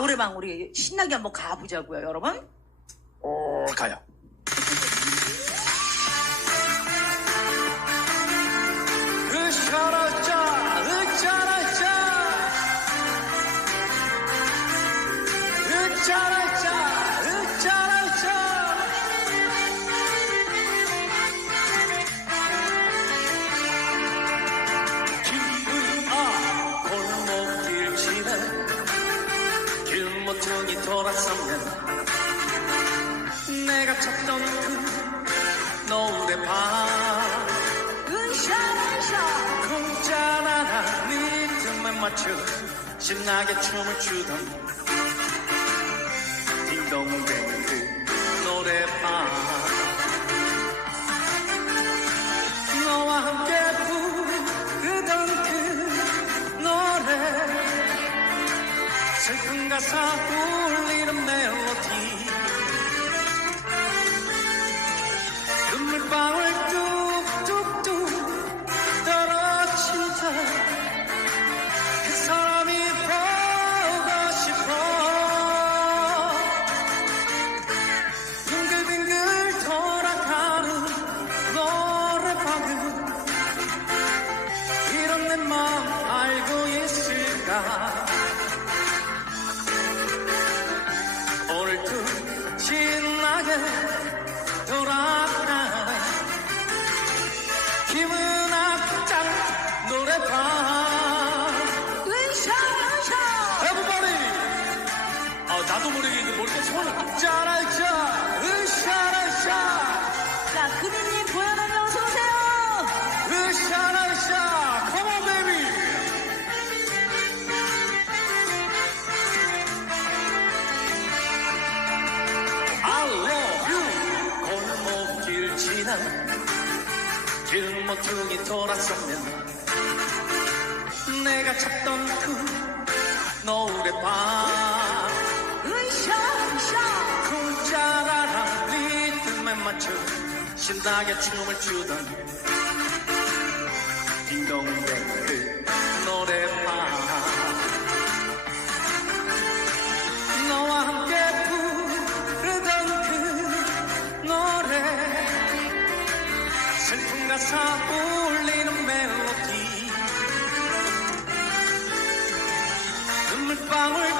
노래방 우리 신나게 한번 가보자고요, 여러분. 오, 가요. 맞춰 신나게 춤을 추던 딩동댕 그 노래방. 너와 함께 부르던 그 노래. 슬픈 가사 울리는 멜로디 짜라짜 으쌰라샤 자, 그린님 보여달라 어서오세요. Come on baby. I love you. 골목길 지나 길모퉁이 돌아서면 내가 찾던 그 노래방 으 신나게 춤을 추던 딩동댕 그 노래방. 너와 함께 부르던 그 노래. 슬픈 가사 울리는 멜로디. 눈물방울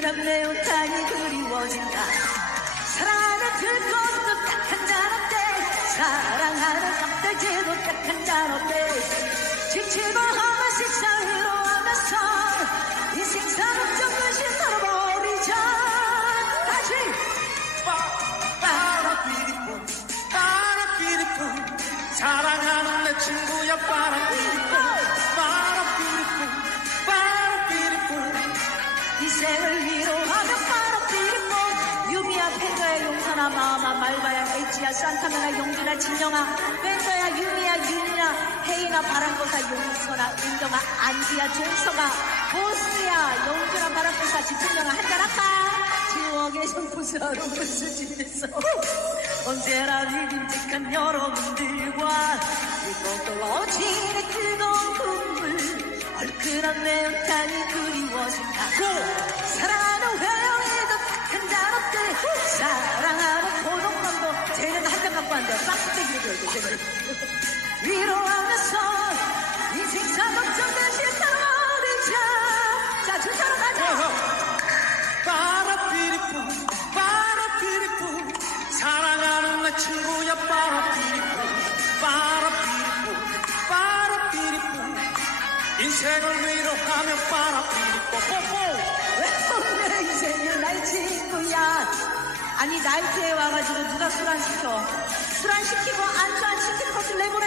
그런 매운탕이 그리워진다. 사랑하는 들꽃도 딱한 잔 어때? 사랑하는 깍달지도 딱한 잔 어때? 지치고 험한 식사위로 하면서 인생 사는 조금씩 털어버리자. 다시! 빠라삐리뿐 빠라삐리뿐 사랑하는 내 친구야 빠라삐리뿐 인생을 위로하며 빨아들이고 유미 앞에 혜연아, 마마, 말바야, 엣지야, 산타메나, 용기나, 진영아, 벤더야, 유미야, 윤이나, 혜인아, 바람고사, 용서나, 은정아, 안지야, 종서가, 보스야, 용준아, 바람고사, 지풍령아, 한잔 할까? 추억의 성부스러운 부스집에서 언제나 믿음직한 여러분들과 이곳도 어진의 뜨거운 얼큰한 매운탕이 그리워진다고. 사랑하는 회영이도 착한 잔업들 사랑하는 고독감도 쟤는 한잔 갖고 왔는데 빡대기를 들고 쟤는 위로하면서 인생 사걱정들 싫다는 어리자. 자 주차로 가자. 빠라피리푸 빠라피리푸 사랑하는 내 친구야 빠라피리푸 빠라 인생을 위로하며 뽀뽀 왜 인생은 날 친구야? 아니 나이트에 와가지고 누가 술 안 시켜? 술 안 시키고 안주 안 시킨 것을 내보내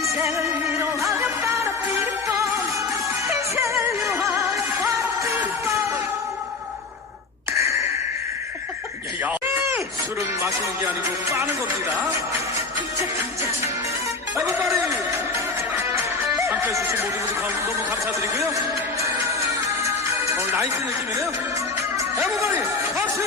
인생을 위로하며 빠라삐리뽕 인생을 위로하며 빠라삐리뽕 야, 술은 마시는 게 아니고 빠는 겁니다. 에버바리! 함께 해주신 모든 분들 감- 너무 감사드리고요. 오늘 나이트 느낌이네요. 에버바리! 박수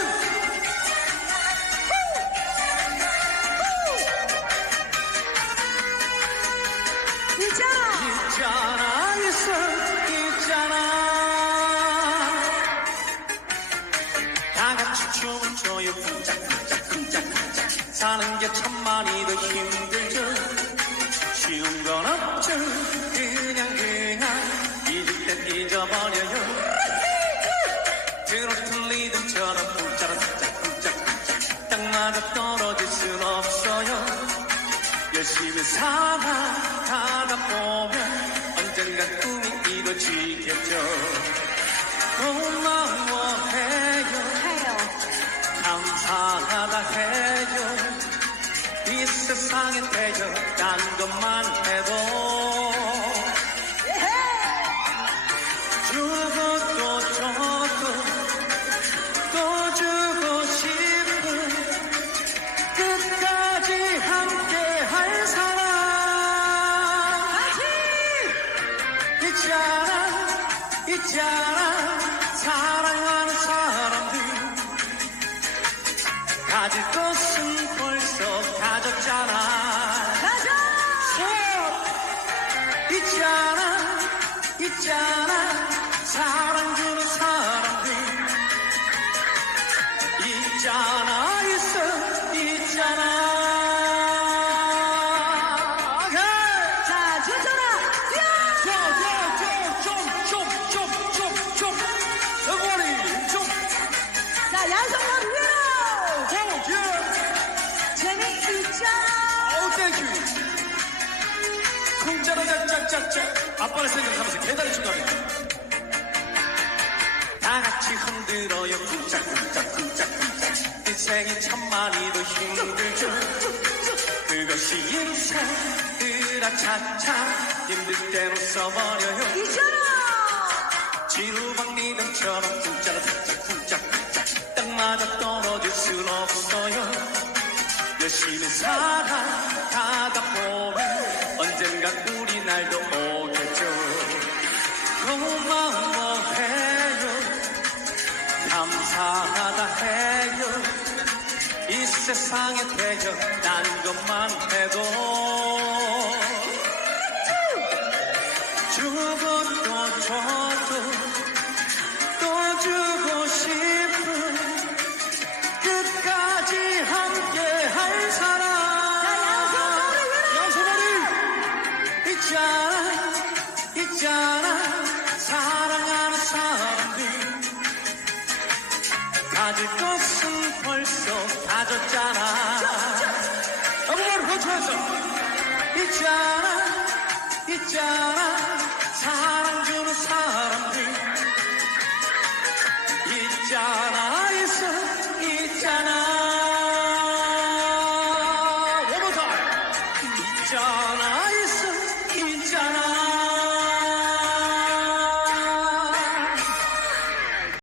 춤을 춰요 쿵짝쿵짝 쿵짝쿵짝 사는 게참 많이 더 힘들죠 쉬운 건 없죠 그냥 그냥 잊을 땐 잊어버려요 트로트 리듬처럼 쿵짝쿵짝 쿵짝쿵짝 딱 맞아 떨어질 순 없어요 열심히 살아가다 보면 언젠가 꿈이 이루어지겠죠 고마워해요 해요 감사하다 해요 이 세상에 태어난 것만 해도 가질 것은 벌써 가졌잖아. 가자! 있잖아 있잖아. 사랑 쿵짜라 짝 짝짝짝. 아빠를 생각하면서 계단을 충갑니다 다 같이 흔들어요. 쿵짝쿵짝 쿵짝쿵짝. 인생이 참 많이도 힘들죠. 그것이 인생. 으라차차. 힘들 때로 써버려요. 있잖아 지루박 리듬처럼 쿵짜라 쿵짝 쿵짝쿵짝. 딱 맞아 떨어질 순 없어요. 열심히 살아가다 보면 언젠가 우리 날도 오겠죠. 고마워해요. 감사하다 해요. 이 세상에 태어난 것만 해도. 또 줘도 또 주고 벌써 가졌잖